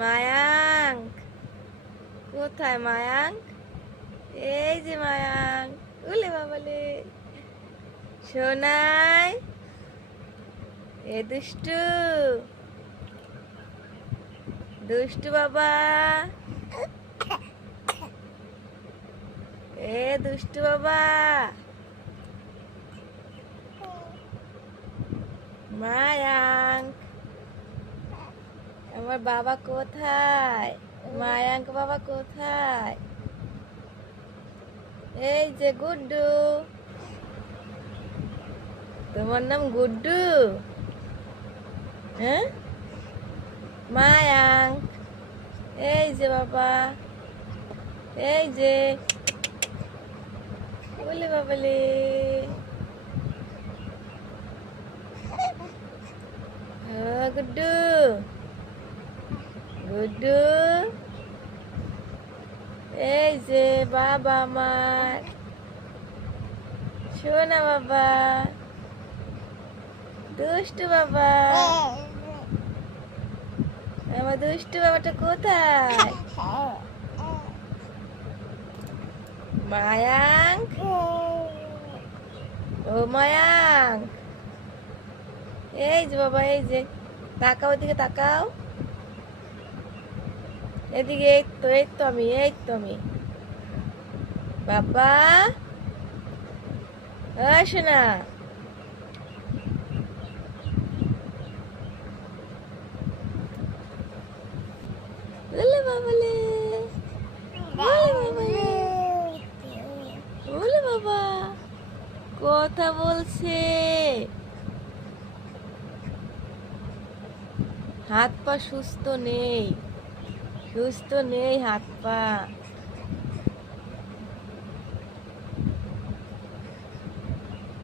মায়াঙ্ক, কোথায় মায়াঙ্ক? এই যে মায়াঙ্ক, উলে বাবালে সোনাই, এ দুষ্টু দুষ্টু বাবা, এ দুষ্টু বাবা, মায়াঙ্ক, আমার বাবা কোথায়? মায়াঙ্ক বাবা কোথায়? এই যে গুড্ডু, তোমার নাম গুড্ডু? হ্যাঁ, মায়াঙ্ক, এই যে বাবা, এই যে বলে বাবালে, গুড্ডু গুড্ডু, এই যে বাবা আমার সোনা বাবা, দুষ্টু বাবা, আমার দুষ্টু বাবাটা কোথায়? মায়াঙ্ক, ও মায়াঙ্ক, এই যে বাবা, এই যে তাকাও, এদিকে তাকাও, এদিকে, এই তো আমি বাবা, শোনা, বলে বাবালে, বলে বাবা, কথা বলছে, হাত পা সুস্থ নেই হাত পা।